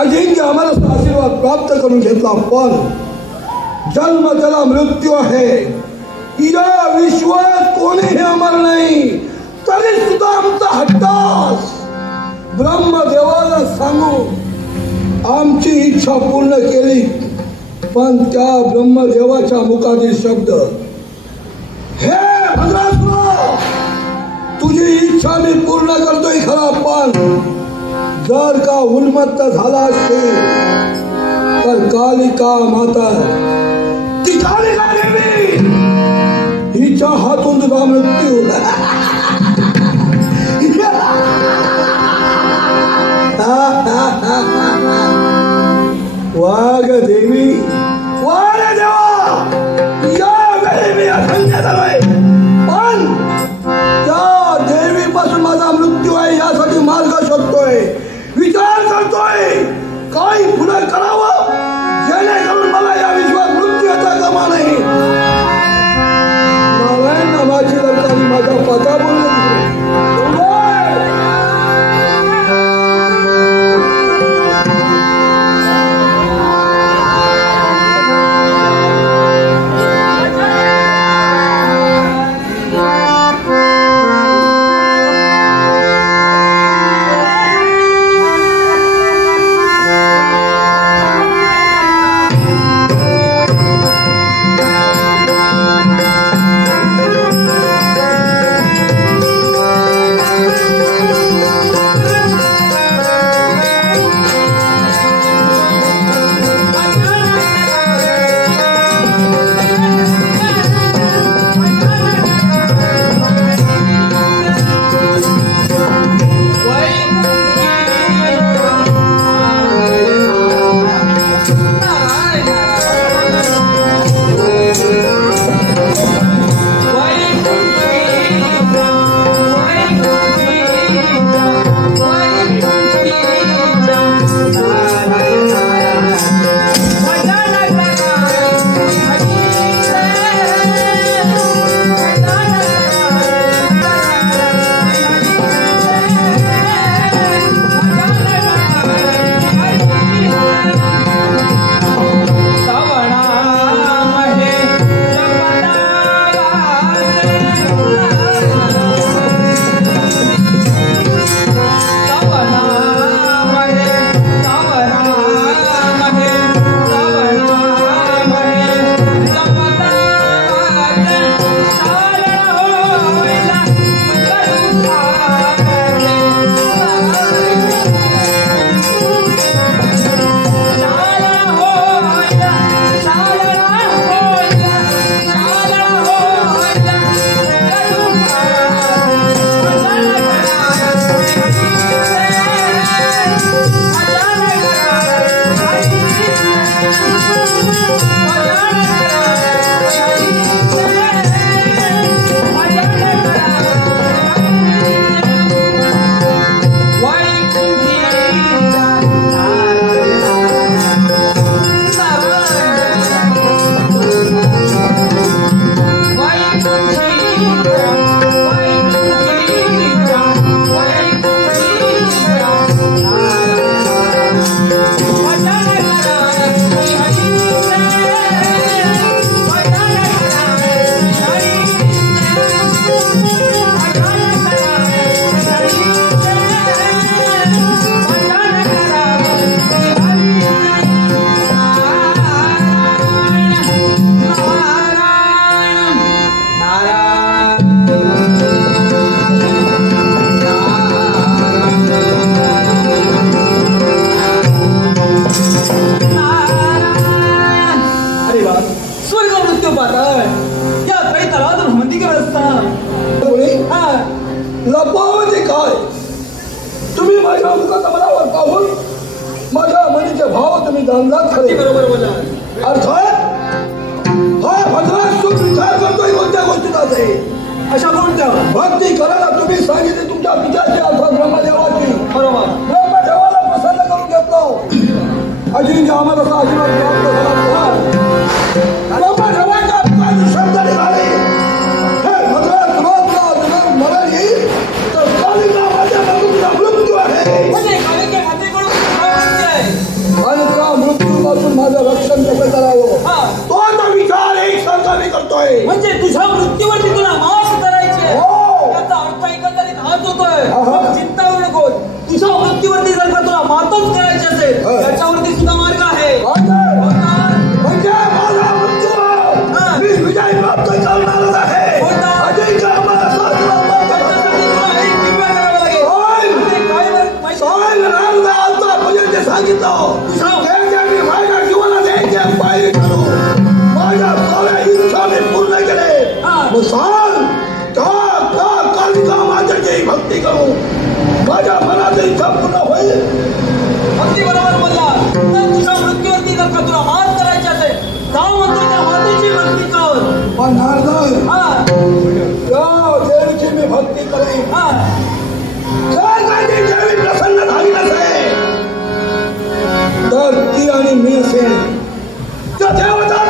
अजिंक्य आम्हाला आशीर्वाद प्राप्त करून घेतला, पण जन्म त्याला मृत्यू आहे. या विश्वात कोणीही अमर नाही, तरी सुद्धा आमचा हट्टास ब्रह्मदेवाला सांगू आमची इच्छा पूर्ण केली. पण त्या ब्रह्मदेवाच्या मुखातील शब्द, हे भद्रासुरा, तुझी इच्छा मी पूर्ण करतोय खरा, पण जर का उन्मत्त झाला असते तर कालिका माता, ती कालिका देवी, हिच्या हातून तुझा मृत्यू. वाघ देवी, वाघ देवा, यावेळी मी अधन्य झालोय, पण त्या देवीपासून माझा मृत्यू आहे यासाठी मार्ग शोधतोय, विचार करतोय काही पुढे करावं जेणेकरून मला या विश्वात मृत्यू येता कामा नाही. नारायण नामाची दरकारी माझा पता बोलला. लपवते काय? तुम्ही माझ्या मुखकमलावर पाहून माझ्या मनीचे भाव तुम्ही जाणलात खरे. बरोबर बोला. अर्थात हा भद्रास तू विचार करतोय कोणत्या गोष्टीचा आहे? अशा कोणत्या? भक्ती करायला तुम्ही सांगितले तुमच्या पित्याची अर्थात ब्रह्मदेवाची. बरोबर. ब्रह्मदेवाला प्रसन्न करून घेतलो. अजिंक्य आम्हाला आशीर्वाद प्राप्त झाला. ब्रह्मदेवाच्या शब्द निघाले. हे भद्रास रोज मला येईल तर कालिका माझ्या मृत्यू आहे. कालिका हाती कडून आहे. म्हणजे तुझ्या मृत्यूवरती तुला माफ करायचे. हो. त्याचा अर्थ एकंदरीत हाच होतोय. आहा. मग चिंता करू नको. तुझ्या मृत्यूवरती जर का तुला मातच करायचे असेल त्याच्यावरती सुद्धा मार्ग आहे. म्हणजे माझा मृत्यू मी विजय प्राप्त करणारच आहे. अजय का मला सांगितलं मी माझ्या जीवनात एक पायरी करू. माझ्या सगळ्या इच्छा मी पूर्ण केले. मग सांग कालिका माझ्याची भक्ती करू. माझ्या मनाची इच्छा पूर्ण होईल. अगदी बरोबर बोलला. तर तुझ्या मृत्यूवरती जर का तुला मात करायची असेल का म्हणतो त्या मातेची भक्ती कर. पण देवीची मी भक्ती करेन. जर माझी देवी प्रसन्न झाली नसेल तर ती आणि मी असेल त्या देवता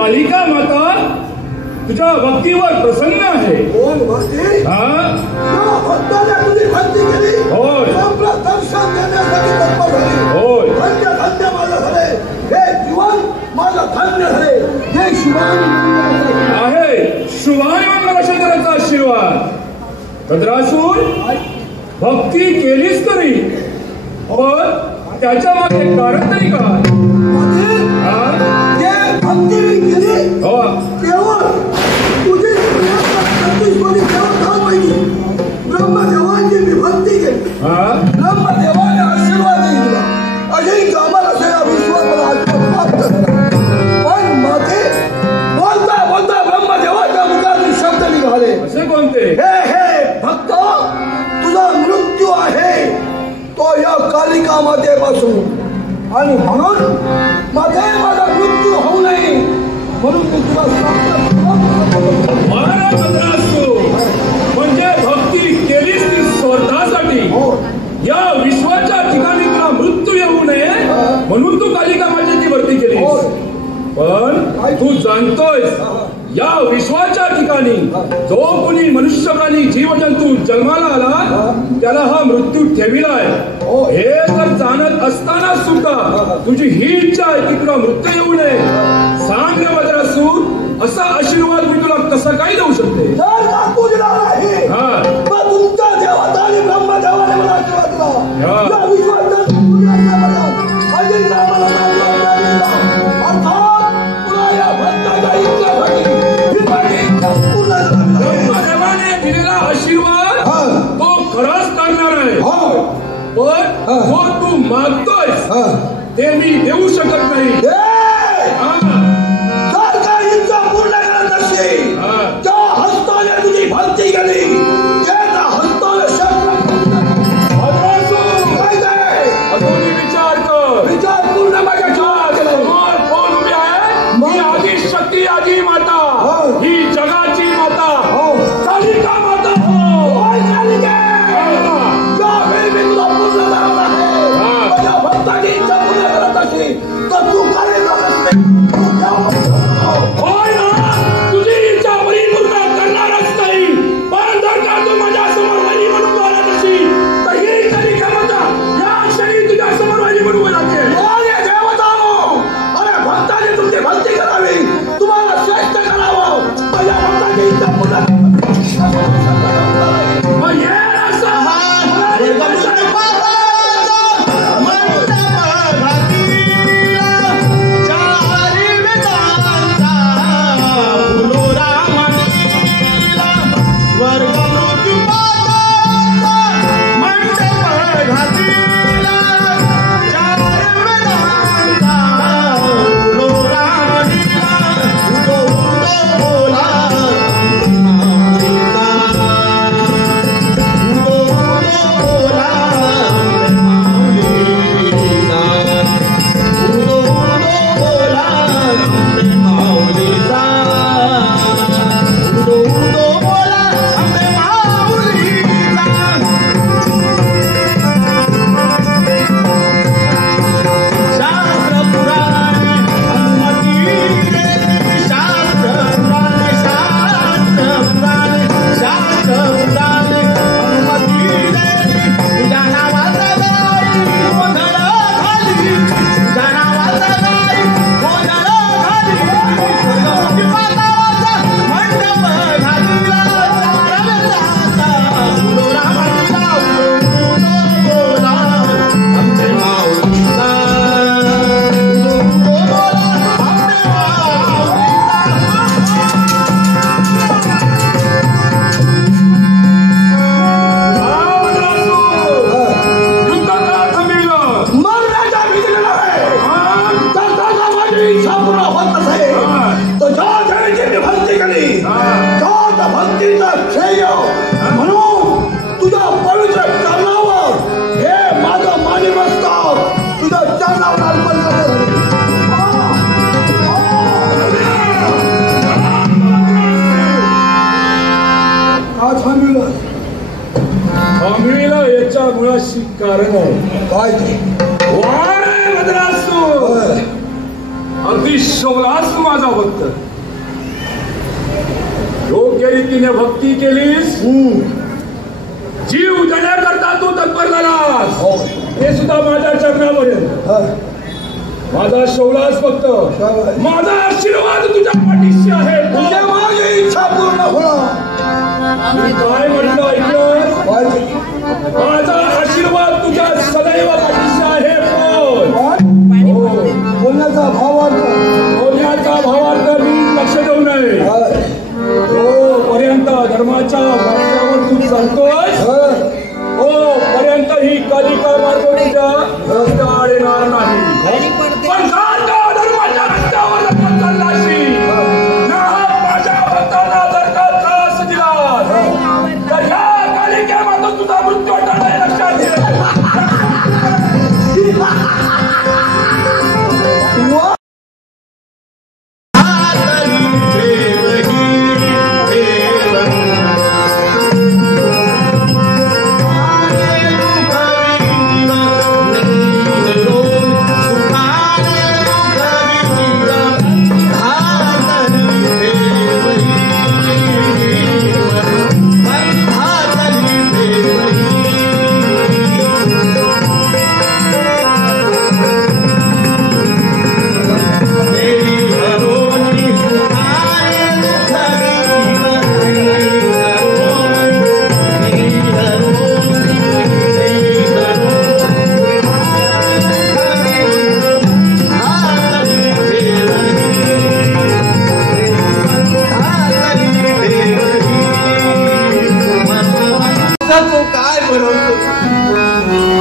कालिका माता तुझ्या भक्तीवर प्रसन्न आहे. कोण भक्ती? भक्ताने तुझी भक्ती केली. होय. आपलं दर्शन देण्यासाठी तत्पर झाली. होय. धन्य धन्य माझं झाले. हे जीवन माझं धन्य झाले. हे शिवानी आहे शिवानी मंगलाशंकराचा आशीर्वाद. भद्रासूर भक्ती केलीच तरी पण त्याच्या मागे कारण तरी काय? भक्ती केली केवळ तुझी ब्रह्मदेवांची मी भक्ती केली. ब्रह्मदेवाने आशीर्वादही दिला. अजिंक्य अमर असे विश्वास मला आशीर्वाद प्राप्त झाला. पण माते बोलता बोलता ब्रह्मदेवाच्या मुखातून शब्द निघाले. असे कोणते? हे भक्त, तुझा मृत्यू आहे तो या कालिका मातेपासून, आणि म्हणून माझा मृत्यू होऊ नये म्हणून मी तुला म्हणजे भक्ती केलीस ती स्वार्थासाठी. या विश्वाच्या ठिकाणी तुला मृत्यू येऊ नये म्हणून तू कालिका मातेची भक्ती केलीस. पण तू जाणतोयस या विश्वाच्या ठिकाणी जो कोणी मनुष्य प्राणी जीवजंतू जन्माला आला त्याला हा मृत्यू ठेविलाय. हे जर जाणत असताना सुद्धा तुझी ही इच्छा आहे की तुला मृत्यू येऊ नये. सांग रे वज्रासूर, असा आशीर्वाद मी तुला कसा काय देऊ शकते? तुमच्या देवता आणि ब्रह्मदेवाने मला आशीर्वाद ब्रह्मदेवाने दिलेला आशीर्वाद तो खराच करणार आहे. पण जो तू मागतोयस ते मी देऊ शकत नाही. पूर्ण करत असेल त्या हस्ताने तुझी भक्ती केली, त्या हस्ताने विचार कर. विचार पूर्ण माझ्या समोर कोण उभी आहे? मी आधी शक्ती, आधी माता, ही जगाची माता, कालिका माता. मी तुला पूर्ण करत आहे. माझ्या भक्ताची इच्छा पूर्ण करत असेल तर तू काय करत होय ना, तुझी इच्छा परिपूर्ण करणारच नाही. पण जर का तू माझ्या समोर वैरी म्हणून बोलत असेल तर ही कालिका माता या क्षणी तुझ्या समोर वैरी म्हणून बोलते. अरे भक्ताने तुमची भक्ती करावी, तुम्हाला श्रेष्ठ करावं. माझ्या भक्ताची इच्छा पूर्ण मुळाशी कारण आहे. काय अगदी शोलास माझा भक्त. योग्य रीतीने भक्ती केलीस, जीव देण्याकरता तू तत्पर झालास, हे सुद्धा माझ्या चरणापर्यंत. माझा शौलास भक्त, माझा आशीर्वाद तुझ्या पाठीशी आहे. माझी इच्छा पूर्ण होणार. मी काय म्हटलं ऐकलं? माझा आशीर्वाद तुझ्या सदैव पाठीशी आहे. बोलण्याचा भावार्थ मी लक्ष देऊ नये. जोपर्यंत धर्माच्या मार्गावर तू चालतोय, पर्यंत कालिका मार्ग तुझ्या रस्त्यावर येणार नाही. पण का धर्माच्या रस्त्यावर लपत चाललाशी? माझ्या भक्तांना जर का त्रास दिला तर या कालिकेमधून तुझा मृत्यू टाळणे लक्षात घे.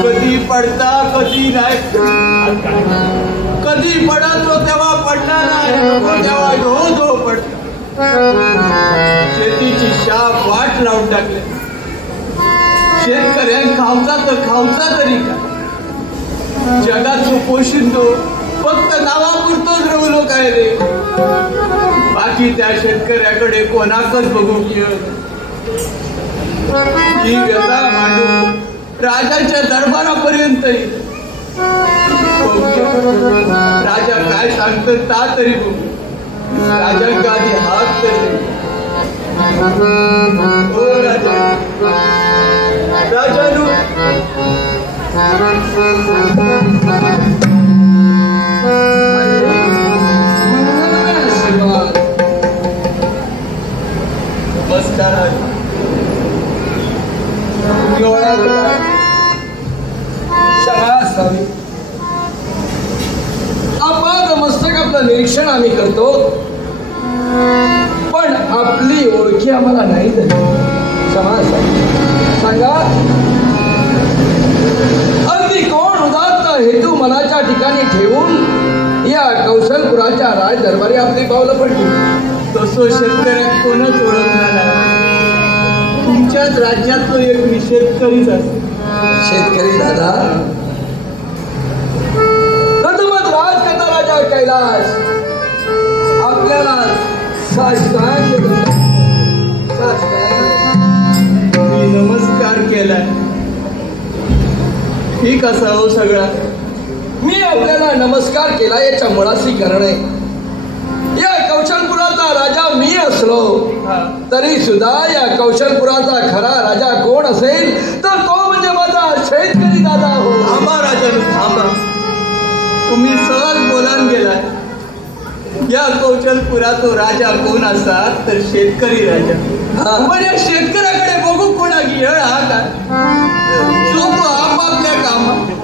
कधी पडता कधी नाही, कधी पडतो तेव्हा पडणार नाही, तेव्हा धो पडत. शेतीची शाप वाट लावून टाकले. शेतकऱ्यांना खावचा तरी का? जगात पोशिंदो फक्त नावापुरतोच रवलो काय रे. बाकी त्या शेतकऱ्याकडे कोणाकच बघू की ही व्यथा मांडून राजाच्या दरबारापर्यंत राजा काय सांगतो ता तरी बघू. राजा आधी हात तरी हो राजा. राजानू नमस्कार. आपात मस्तक आपलं निरीक्षण आम्ही करतो, पण आपली ओळखी आम्हाला नाही झाली. समाज सांगा, अगदी कोण उदात्त हेतू मनाच्या ठिकाणी ठेवून या कौशलपुराच्या राज दरबारी आपली पावलं पडली. तसो शेतकऱ्यात कोणच ओळखणार नाही. तुमच्याच राज्यात तो एक शेतकरीच असतो. शेतकरी दादा, प्रथमच राजकथा राजा कैलास आपल्याला नमस्कार केलाय. ही कसा हो सगळा? मी आपल्याला नमस्कार केला याच्या मुळाशी कारण आहे. या कौशलपुराचा राजा मी असलो तरी सुद्धा या कौशलपुराचा खरा राजा कोण असेल तर तो म्हणजे माझा शेतकरी दादा हो. थांबा राजा, थांबा. तुम्ही सहज बोलान गेलाय. या कौशलपुरात तो राजा कोण असा तर शेतकरी राजा. पण या शेतकऱ्याकडे बघू कोणा की हा का जो तो आपापल्या कामात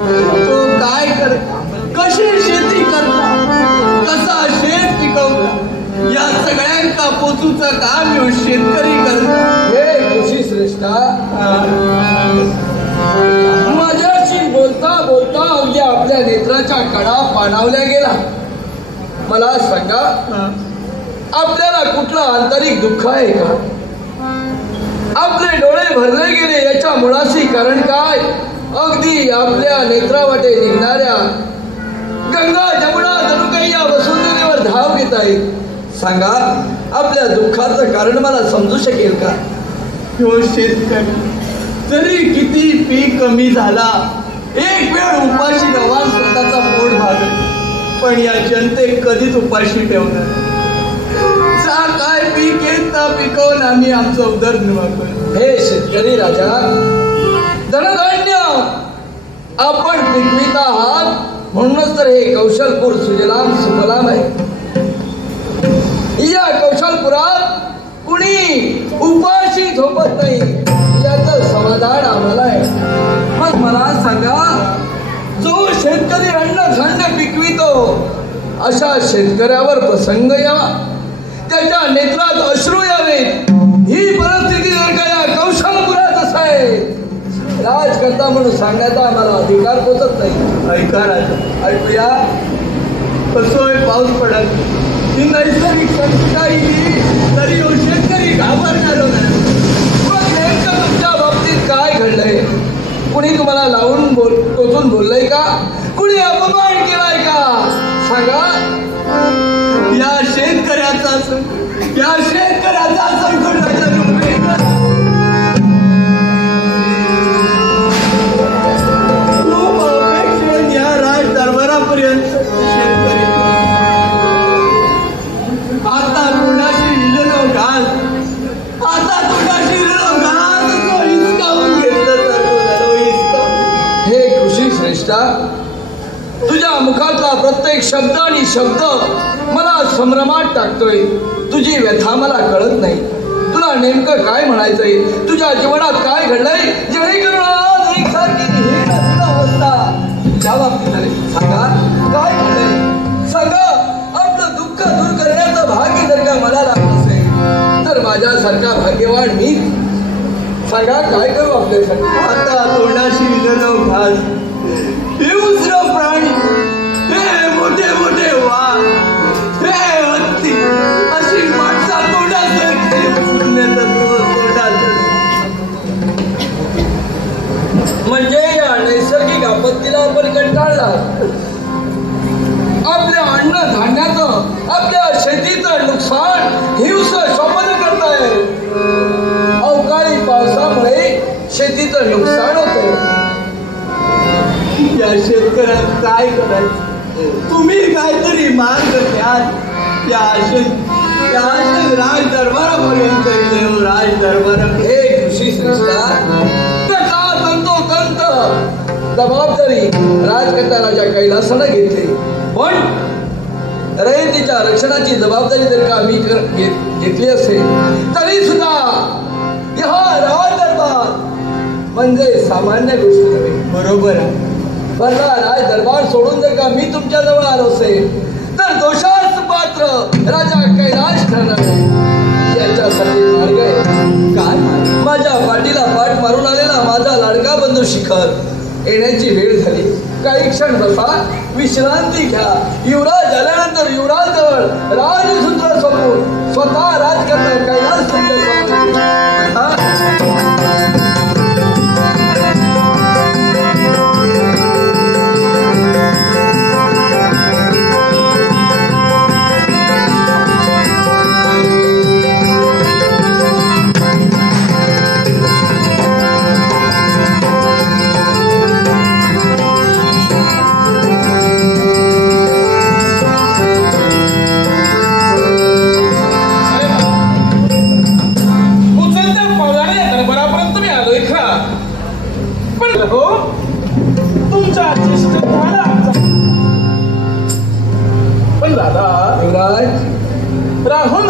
तो काय कर, कशी शेती करता, कसा शेत पिकवता, या सगळ्यांका पोचूचं काम येऊ शेतकरी करता. हे कृषी श्रेष्ठा, माझ्याशी बोलता बोलता अवघ्या आपल्या नेत्राच्या कडा पाणावल्या गेला. मला सांगा, आपल्याला कुठलं आंतरिक दुःख आहे का? आपले डोळे भरले गेले याच्या मुळाशी कारण काय? अगदी आपल्या नेत्रावाटे निघणाऱ्या गंगा जमुना जणू वसुंधरेवर धाव घेत आहेत. सांगा, आपल्या दुःखाचं कारण मला समजू शकेल का? हो शेतकरी, तरी किती पीक कमी झाला, एक वेळ उपाशी रवा स्वतःचा पोट भागेल, पण या जनतेक कधीच उपाशी ठेवणार. चा काय पीक येत ना पिकवून आम्ही आमचा उदरनिर्वाह करू. हे शेतकरी राजा, धनधान्य आपण पिकवित आहात म्हणूनच तर हे कौशलपूर सुजलाम सुफलाम आहे. या कौशलपुरात कुणी उपाशी झोपत नाही याचं समाधान आम्हाला आहे. मग मला सांगा, जो शेतकरी अन्नधान्य पिकवितो अशा शेतकऱ्यावर प्रसंग यावा, त्याच्या नेत्रात अश्रू यावेत, ही परिस्थिती जर का या कौशलपुरात असाय राजकर्ता म्हणून सांगण्याचा आम्हाला अधिकार पोचत नाही. ऐका राजा, ऐकूया. कसोय पाऊस पडत, ही नैसर्गिक संस्था ही तरी शेतकरी घाबरणारो नाही. मग नेमकं तुमच्या बाबतीत काय घडलंय? कुणी तुम्हाला लावून टोचून बोललंय का? कुणी अपमान केलाय का? सांगा. या शेतकऱ्याचा संकट राजा खूप अपेक्षेने या राज दरबारापर्यंत शेतकरी आता कुणाशी इलेलो घास हिसकावून घेतलं तर हे कृषी श्रेष्ठा, तुझ्या मुखातला प्रत्येक शब्द आणि शब्द मला संभ्रमात टाकतोय. तुझी व्यथा मला कळत नाही. तुला नेमकं काय म्हणायचंय? तुझ्या जीवनात काय घडलंय जेणेकरून आज एकसारखी हीन अवस्था या बाबतीत झाली? सांगा, काय घडलंय? सांगा. आपलं दुःख दूर करण्याचं भाग्य जर का मला लागलं असेल तर माझ्यासारखा भाग्यवान मी. सांगा, काय करू आपल्यासाठी? आता तोंडाशी इलेलो घास, हिंस्र प्राणी, हे मोठे मोठे वाघ, हे हत्ती, अशी माणसा म्हणजे या नैसर्गिक आपत्तीला आपण कंटाळला. आपल्या अन्न धान्याचं, आपल्या शेतीचं नुकसान हिंस शोभन करताय. अवकाळी पावसामुळे शेतीचं नुकसान होतंय. या शेतकऱ्यात काय करायचं? तुम्ही काहीतरी मार्ग द्याल. त्या राज दरबारापर्यंत राज दरबारा. हे कृषी श्रेष्ठा, त्याचा तंतोतंत जबाबदारी राजकर्ता राजा कैलासानं घेतली. पण रयतेच्या रक्षणाची जबाबदारी जर का मी घेतली असेल तरी सुद्धा हा राज दरबार म्हणजे सामान्य गोष्ट नव्हे. बरोबर आहे. भरला राज दरबार सोडून जर का मी तुमच्या जवळ आलो असेल तर दोषास पात्र राजा कैलास ठरणार. याच्यासाठी मार्ग आहे. काय? माझ्या पाठीला पाठ मारून आलेला माझा लाडका बंधू शिखर येण्याची वेळ झाली. काही क्षण बसा, विश्रांती घ्या. युवराज आल्यानंतर युवराज जवळ राजसूत्र समोर स्वतः राज करता कैलास तुमच्या समोर.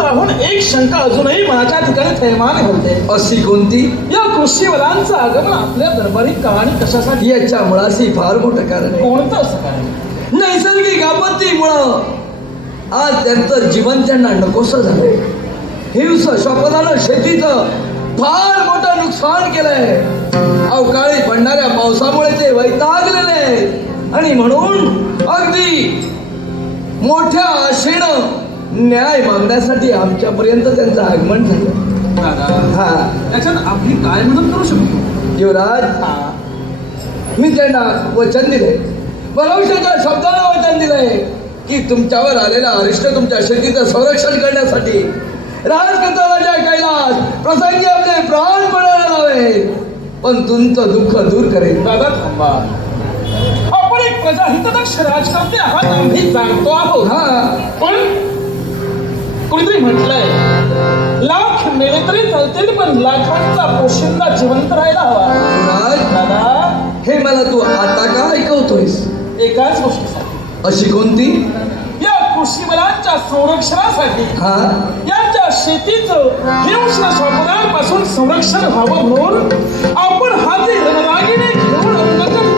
राहून एक शंका अजूनही माझ्या ठिकाणी थैमान घालते. अशी कोणती? या कृषीवलांचं आगमन आपल्या दरबारी कहाणी कशासाठी? याच्या मुळाशी फार मोठं कारण आहे. कोणतं असं कारण? नैसर्गिक आपत्तीमुळं आज त्यांचं जीवन त्यांना नकोसं झालंय. हिंस शपथानं शेतीचं फार मोठं नुकसान केलंय. अवकाळी पडणाऱ्या पावसामुळे ते वैतागलेले आणि म्हणून अगदी मोठ्या आशेनं न्याय मागण्यासाठी आमच्यापर्यंत त्यांचं आगमन झालं. दादा, त्याच्यात आम्ही काय मदत करू शकतो? युवराज, मी त्यांना वचन दिले, भरवशाच्या शब्दानं वचन दिलंय की तुमच्यावर आलेला अरिष्ट तुमच्या शेतीचं संरक्षण करण्यासाठी राजकर्ता राजा कैलास प्रसंगी आपले प्राण पडायला लावेल, पण तुमचं दुःख दूर करेल. दादा थांबा, आपण एक प्रजाहितदक्ष राजकर्ते आहात, आम्ही जाणतो आहोत. पण कुणीतरी म्हटलंय लाख मेले तरी चालतील पण लाखांचा पोशिंदा जिवंत राहायला हवा. दादा, हे मला तू आता का ऐकवतोयस? एकाच गोष्टीसाठी. अशी कोणती? या कृषीवलांच्या संरक्षणासाठी, यांच्या शेतीचं हिंस्र शापदांपासून संरक्षण व्हावं म्हणून आपण हाती रणरागिणी घेऊन अंगत